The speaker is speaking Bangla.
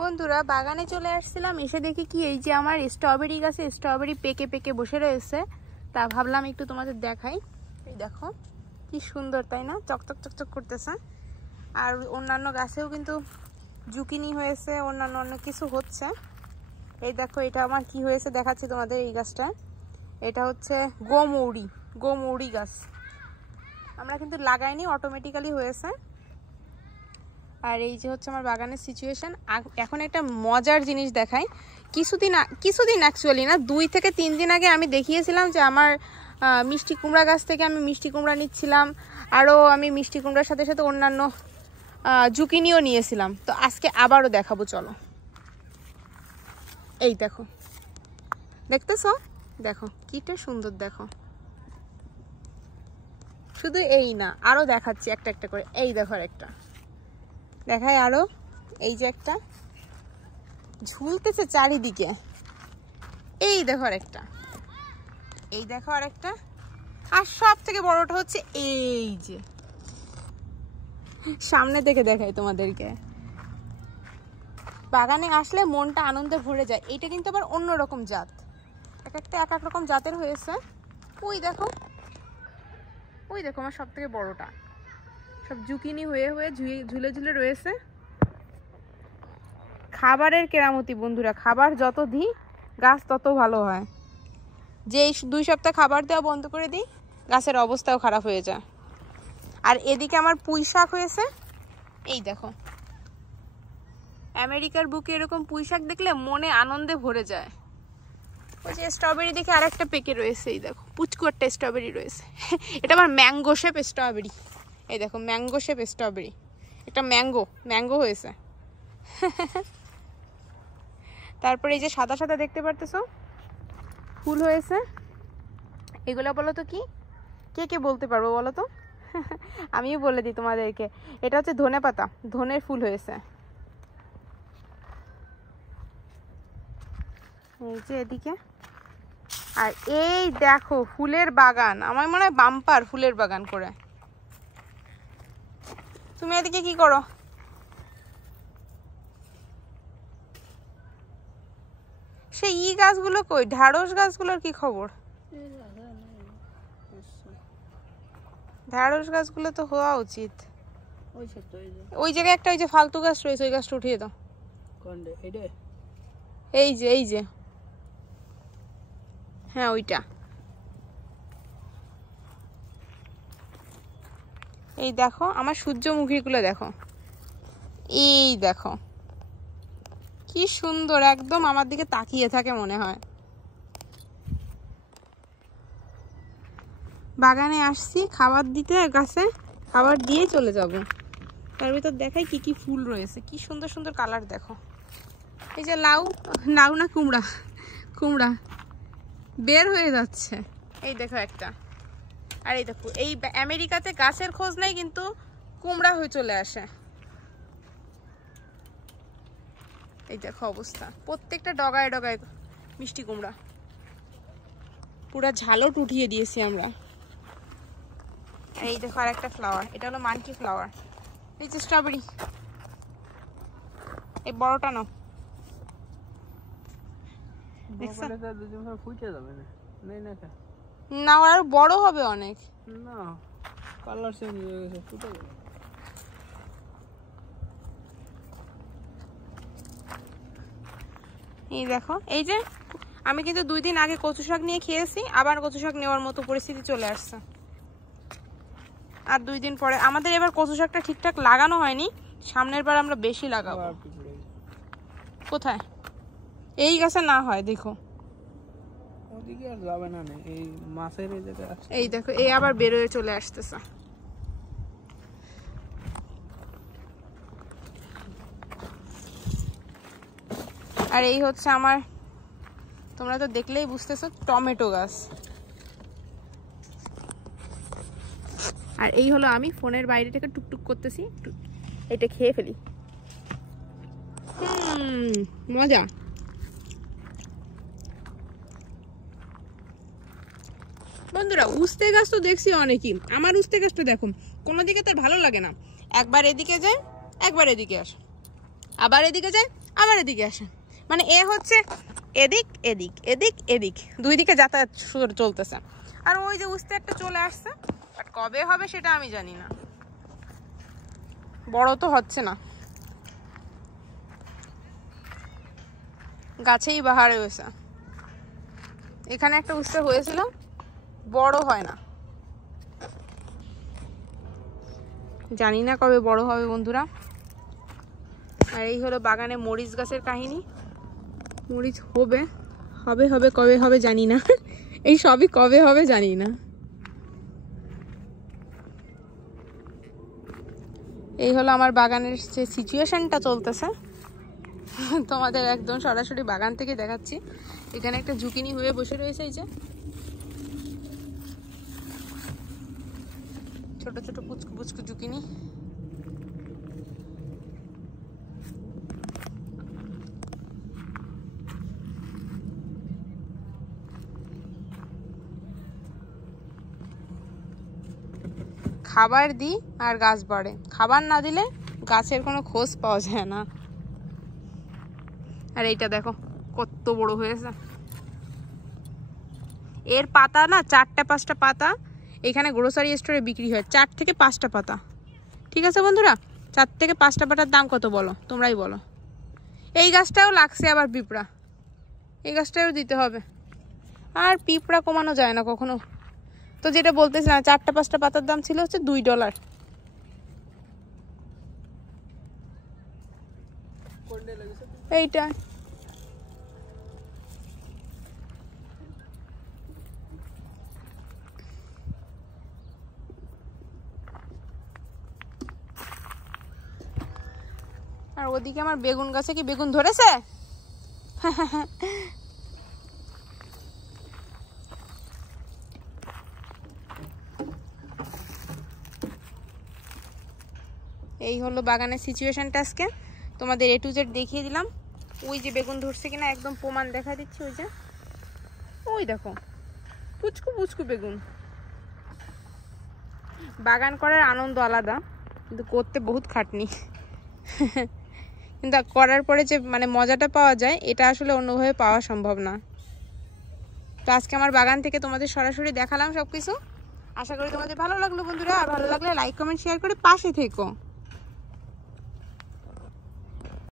বন্ধুরা বাগানে চলে আসছিলাম, এসে দেখি কি এই যে আমার স্ট্রবেরি গাছে স্ট্রবেরি পেকে পেকে বসে রয়েছে। তা ভাবলাম একটু তোমাদের দেখাই। এই দেখো কি সুন্দর, তাই না? চকচক চকচক করতেছে। আর অন্যান্য গাছেও কিন্তু জুকিনি হয়েছে, অন্যান্য অনেক কিছু হচ্ছে। এই দেখো এটা আমার কি হয়েছে দেখাচ্ছি তোমাদের। এই গাছটা এটা হচ্ছে গোমৌরি গাছ। আমরা কিন্তু লাগাইনি, অটোমেটিক্যালি হয়েছে। আর এই যে হচ্ছে আমার বাগানের সিচুয়েশন। এখন একটা মজার জিনিস দেখাই। কিছুদিন অ্যাকচুয়ালি না, 2 থেকে 3 দিন আগে আমি দেখিয়েছিলাম যে আমার মিষ্টি কুমড়া গাছ থেকে আমি মিষ্টি কুমড়া নিচ্ছিলাম। আরও আমি মিষ্টি কুমড়ার সাথে সাথে অন্যান্য জুকিনিও নিয়েছিলাম। তো আজকে আবারও দেখাবো, চলো। এই দেখো, দেখতেছো? দেখো কিটা সুন্দর, দেখো। শুধু এই না, আরও দেখাচ্ছি একটা একটা করে। এই দেখো একটা দেখায় আরো। এই যে একটা ঝুলতেছে চারিদিকে। এই দেখো আরেকটা, এই দেখো আরেকটা। আর সব থেকে বড়টা হচ্ছে এই যে সামনে থেকে দেখাই তোমাদেরকে। বাগানে আসলে মনটা আনন্দে ভরে যায়। এইটা কিন্তু আবার অন্যরকম জাত, এক এক রকম জাতের হয়েছে। ওই দেখো আমার সব থেকে বড়টা। সব জুকিনি হয়ে ঝুলে ঝুলে রয়েছে। খাবারের কেরামতি বন্ধুরা, খাবার যত দিই গাছ তত ভালো হয়। যে 2 সপ্তাহ খাবার দেওয়া বন্ধ করে দিই, গাছের অবস্থাও খারাপ হয়ে যায়। আর এদিকে আমার পুঁই শাক হয়েছে। এই দেখো, আমেরিকার বুকে এরকম পুঁই শাক দেখলে মনে আনন্দে ভরে যায়। ওই যে স্ট্রবেরি দেখে আরেকটা পেকে রয়েছে। এই দেখো পুচকু একটা স্ট্রবেরি রয়েছে। এটা আমার ম্যাঙ্গো শেপ স্ট্রবেরি। এই দেখো ম্যাঙ্গো শেপ স্ট্রবেরি, একটা ম্যাঙ্গো হয়েছে। তারপরে এই যে সাদা সাদা দেখতে পারতেছো ফুল হয়েছে। এগুলো বলো তো কি, কে বলতে পারবো বলো তো? আমিও বলে দিই তোমাদেরকে। এটা হচ্ছে ধনেপাতা, ধনের ফুল হয়েছে। এই যে এদিকে। আর এই দেখো ফুলের বাগান, আমার মনে হয় বাম্পার ফুলের বাগান করে। তুমি এদিকে কি করো? সেই গাছগুলো কই? ঢ্যাঁড়স গাছগুলোর কি খবর? ঢ্যাঁড়স গাছগুলো তো হওয়া উচিত। ওই জায়গায় একটা ওই যে ফালতু গাছ রয়েছে, ওই গাছটা উঠিয়ে দাও। এই যে হ্যাঁ ওইটা। এই দেখো আমার সূর্যমুখীগুলো দেখো। এই দেখো কি সুন্দর, একদম আমার দিকে তাকিয়ে থাকে মনে হয়। বাগানে আসছি খাবার দিতে, গাছে খাবার দিয়ে চলে যাব। তার ভিতর দেখাই কি কি ফুল রয়েছে, কি সুন্দর সুন্দর কালার দেখো। এই যে লাউ না কুমড়া বের হয়ে যাচ্ছে। এই দেখো একটা। আর এই দেখো, এই আমেরিকাতে গাছের খোঁজ নেই কিন্তু কুমড়া হয়ে চলে আসে। এই দেখো অবস্থা, প্রত্যেকটা ডগায় ডগায় মিষ্টি কুমড়া। পুরা ঝালট উঠিয়ে দিয়েছি আমরা। এই দেখো আর একটা ফ্লাওয়ার, এটা হলো মানকি ফ্লাওয়ার। এই যে স্ট্রবেরি, এই বড়টা নাও। না আর বড় হবে অনেক। না কালার চেঞ্জ হয়ে গেছে, ফুটে যাবে। এই দেখো, এই যে আমি কিন্তু 2 দিন আগে কচু শাক নিয়ে খেয়েছি, আবার কচু শাক নেওয়ার মতো পরিস্থিতি চলে আসছে। আর 2 দিন পরে আমাদের এবার কচু শাকটা ঠিকঠাক লাগানো হয়নি, সামনের বার আমরা বেশি লাগাবো। কোথায়? এই গাছে না হয় দেখো, ওদিকে আর যাবে না। এই মাছের এই জায়গা, এই দেখো এই আবার বের হয়ে চলে আসতেছে। আর এই হচ্ছে আমার, তোমরা তো দেখলেই বুঝতেছো, টমেটো গাছ। আর এই হলো আমি ফোনের বাইরে থেকে টুকটুক করতেছি, এটা খেয়ে ফেলি। মজা। বন্ধুরা উস্তে গাছ তো দেখছি অনেকই, আমার উস্তে গাছটা দেখো কোনো দিকে তার ভালো লাগে না। একবার এদিকে যায় একবার এদিকে আসে। আবার এদিকে যায়, আবার এদিকে আসে, মানে এ হচ্ছে এদিক এদিক এদিক এদিক, দুই দিকে যাতায়াত চলতেছে। আর ওই যে উস্তে একটা চলে আসছে, বাট কবে হবে সেটা আমি জানি না, বড় তো হচ্ছে না, গাছেই বাহারে হয়েছে। এখানে একটা উস্তে হয়েছিল, বড় হয় না, জানি না কবে বড় হবে বন্ধুরা। আর এই হলো বাগানে মরিচ গাছের কাহিনী। মরিচ হবে হবে হবে কবে হবে জানি না, এই সবই কবে হবে জানি না। এই হলো আমার বাগানের যে সিচুয়েশনটা চলতেছে, তোমাদের একদম সরাসরি বাগান থেকে দেখাচ্ছি। এখানে একটা জুকিনি হয়ে বসে রয়েছে, এই যে ছোট ছোট পুচকু পুচকু জুকিনি। খাবার দিই আর গাছ বাড়ে, খাবার না দিলে গাছের কোনো খোঁজ পাওয়া যায় না। আর এইটা দেখো কত বড় হয়েছে। এর পাতা না 4-5টা পাতা এখানে গ্রোসারি স্টোরে বিক্রি হয়, 4 থেকে 5টা পাতা। ঠিক আছে বন্ধুরা, 4 থেকে 5টা পাতার দাম কত বলো, তোমরাই বলো। এই গাছটাও লাগছে আবার পিঁপড়া, এই গাছটাও দিতে হবে। আর পিঁপড়া কমানো যায় না কখনো। তো যেটা বলতেছিলাম, 4-5টা পাতার দাম ছিল হচ্ছে $2। এইটা আর ওদিকে আমার বেগুন গাছে কি বেগুন ধরেছে? এই হলো বাগানের সিচুয়েশনটা আজকে তোমাদের A to Z দেখিয়ে দিলাম। ওই যে বেগুন ধরছে কিনা একদম প্রমাণ দেখা দিচ্ছি, ওই যে ওই দেখো পুচকু পুচকু বেগুন। বাগান করার আনন্দ আলাদা, কিন্তু করতে বহুত খাটনি। কিন্তু করার পরে যে মানে মজাটা পাওয়া যায়, এটা আসলে অন্যভাবে পাওয়া সম্ভব না। তো আজকে আমার বাগান থেকে তোমাদের সরাসরি দেখালাম সবকিছু। আশা করি তোমাদের ভালো লাগলো বন্ধুরা, আর ভালো লাগলে লাইক কমেন্ট শেয়ার করে পাশে থেকো।